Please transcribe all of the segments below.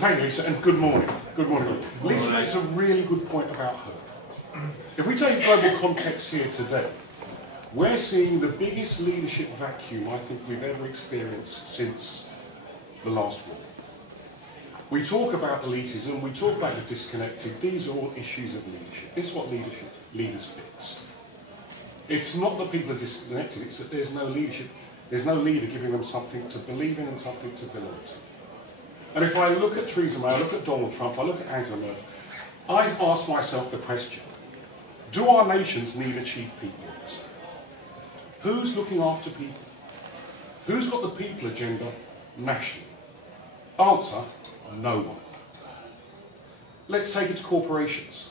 thank you, Lisa, and good morning. Good morning. Lisa makes a really good point about hope. If we take global context here today, we're seeing the biggest leadership vacuum I think we've ever experienced since the last war. We talk about elitism, we talk about the disconnected. These are all issues of leadership. This is what leaders fix. It's not that people are disconnected, it's that there's no leadership. There's no leader giving them something to believe in and something to belong to. And if I look at Theresa May, I look at Donald Trump, I look at Angela Merkel, I ask myself the question, do our nations need a chief people officer? Who's looking after people? Who's got the people agenda nationally? Answer, no one. Let's take it to corporations.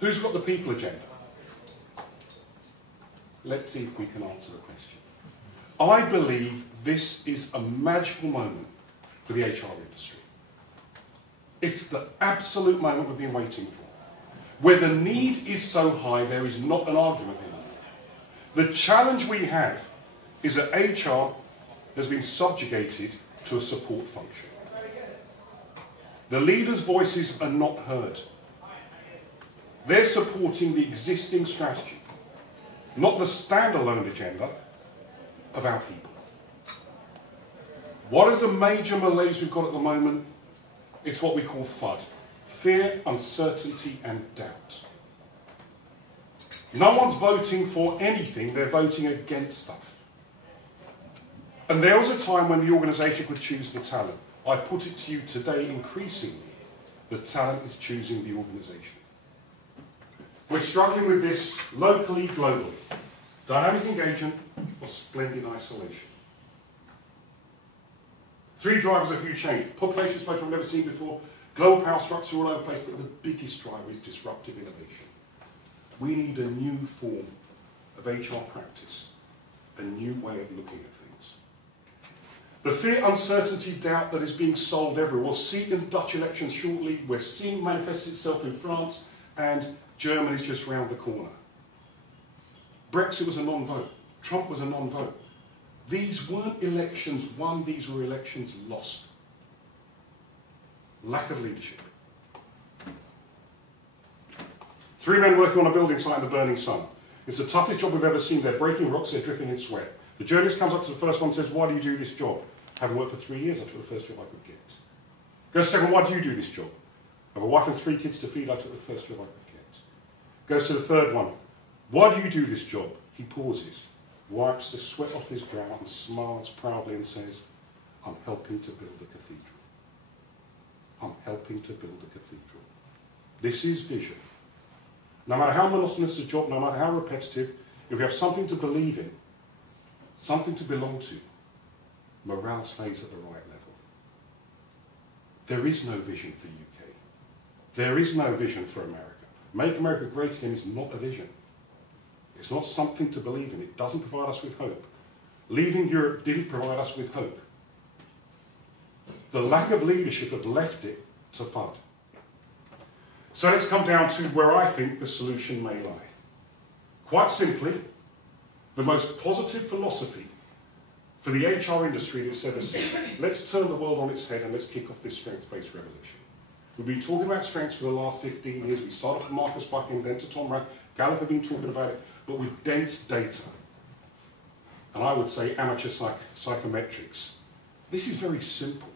Who's got the people agenda? Let's see if we can answer the question. I believe this is a magical moment for the HR industry. It's the absolute moment we've been waiting for. Where the need is so high, there is not an argument in it. The challenge we have is that HR has been subjugated to a support function. The leaders' voices are not heard. They're supporting the existing strategy, not the standalone agenda of our people. What is the major malaise we've got at the moment? It's what we call FUD. Fear, uncertainty, and doubt. No one's voting for anything, they're voting against stuff. And there was a time when the organisation could choose the talent. I put it to you today, increasingly, the talent is choosing the organisation. We're struggling with this locally, globally. Dynamic engagement or splendid isolation. Three drivers of huge change. Population exposure we've never seen before. Global power structure all over the place, but the biggest driver is disruptive innovation. We need a new form of HR practice, a new way of looking at things. The fear, uncertainty, doubt that is being sold everywhere. We'll see it in Dutch elections shortly. We're seeing it manifest itself in France, and Germany's just round the corner. Brexit was a non-vote. Trump was a non-vote. These weren't elections won, these were elections lost. Lack of leadership. Three men working on a building site in the burning sun. It's the toughest job we've ever seen. They're breaking rocks, they're dripping in sweat. The journalist comes up to the first one and says, why do you do this job? Having worked for 3 years, I took the first job I could get. Goes to the second, why do you do this job? I have a wife and 3 kids to feed, I took the first job I could get. Goes to the third one, why do you do this job? He pauses, wipes the sweat off his brow and smiles proudly and says, I'm helping to build a cathedral. I'm helping to build a cathedral. This is vision. No matter how monotonous the job, no matter how repetitive, if we have something to believe in, something to belong to, morale stays at the right level. There is no vision for UK. There is no vision for America. Make America Great Again is not a vision. It's not something to believe in. It doesn't provide us with hope. Leaving Europe didn't provide us with hope. The lack of leadership have left it to FUD. So let's come down to where I think the solution may lie. Quite simply, the most positive philosophy for the HR industry that's ever seen. Let's turn the world on its head and let's kick off this strengths-based revolution. We've been talking about strengths for the last 15 years. We started off with Marcus Buckingham, then to Tom Rath. Gallup have been talking about it, but with dense data. And I would say amateur psychometrics. This is very simple.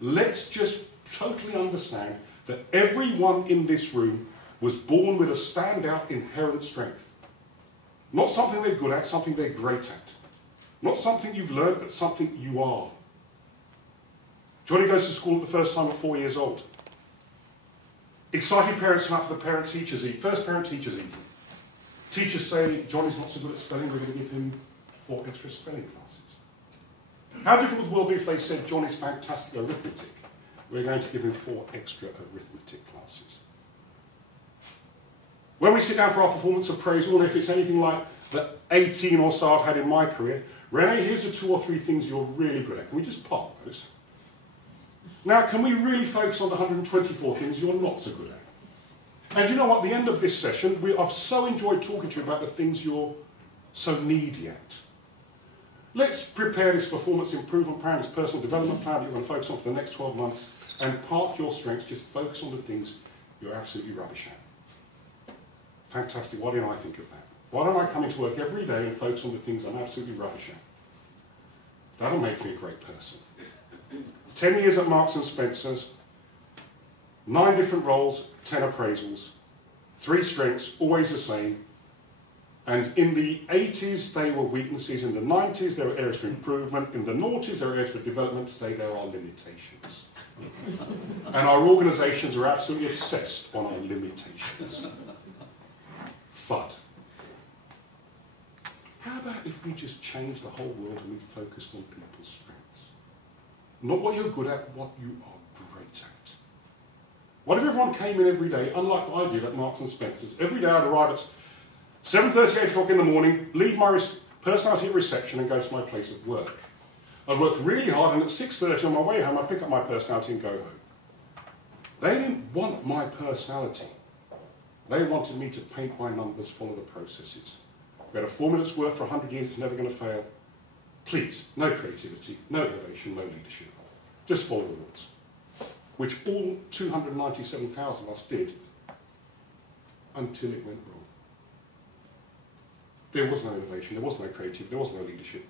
Let's just totally understand that everyone in this room was born with a standout inherent strength. Not something they're good at, something they're great at. Not something you've learned, but something you are. Johnny goes to school at the first time at 4 years old. Excited parents come out for the parent-teachers evening. First parent-teachers evening. Teachers say, Johnny's not so good at spelling, we're going to give him 4 extra spelling classes. How different would the world be if they said, Johnny's fantastic at arithmetic? We're going to give him 4 extra arithmetic classes. When we sit down for our performance appraisal, and if it's anything like the 18 or so I've had in my career, René, here's the 2 or 3 things you're really good at. Can we just park those? Now, can we really focus on the 124 things you're not so good at? And you know what, at the end of this session, I've so enjoyed talking to you about the things you're so needy at. Let's prepare this performance improvement plan, this personal development plan that you're going to focus on for the next 12 months, and park your strengths, just focus on the things you're absolutely rubbish at. Fantastic, why didn't I think of that? Why don't I come into work every day and focus on the things I'm absolutely rubbish at? That'll make me a great person. 10 years at Marks and Spencer's, 9 different roles, 10 appraisals, 3 strengths, always the same. And in the 80s, they were weaknesses. In the 90s, there were areas for improvement. In the noughties, there were areas for development. Today, there are limitations. And our organisations are absolutely obsessed on our limitations. FUD. How about if we just changed the whole world and we focused on people's strengths? Not what you're good at, what you are great at. What if everyone came in every day, unlike I did at Marks and Spencer's? Every day I'd arrive at 7:30, 8 o'clock in the morning, leave my personality at reception and go to my place of work. I worked really hard, and at 6:30 on my way home, I'd pick up my personality and go home. They didn't want my personality. They wanted me to paint by numbers, follow the processes. We had a formula's worked for 100 years, it's never going to fail. Please, no creativity, no innovation, no leadership. Just follow the rules. Which all 297,000 of us did until it went wrong. There was no innovation, there was no creativity, there was no leadership.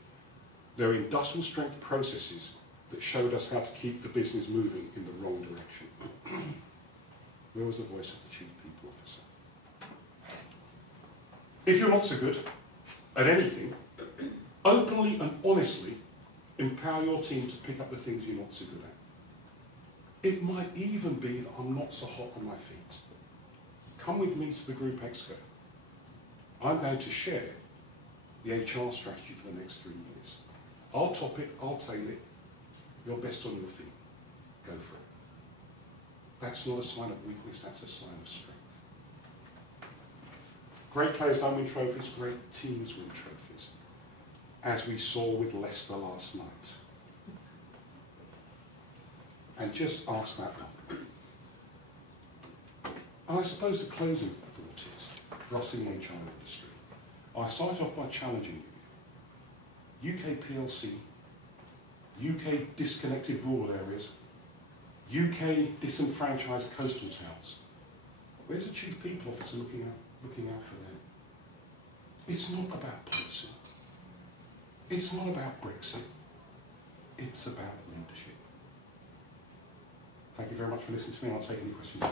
There were industrial strength processes that showed us how to keep the business moving in the wrong direction. Where was the voice of the Chief People Officer? If you're not so good at anything, openly and honestly empower your team to pick up the things you're not so good at. It might even be that I'm not so hot on my feet. Come with me to the Group Exco. I'm going to share the HR strategy for the next 3 years. I'll top it, I'll tail it. You're best on your feet. Go for it. That's not a sign of weakness, that's a sign of strength. Great players don't win trophies, great teams win trophies. As we saw with Leicester last night. And just ask that one. And I suppose the closing thought is, for us in the HR industry, I start off by challenging you. UK PLC, UK disconnected rural areas, UK disenfranchised coastal towns. Where's the Chief People Officer looking out for them? It's not about policy. It's not about Brexit. It's about leadership. Thank you very much for listening to me. I'll take any questions.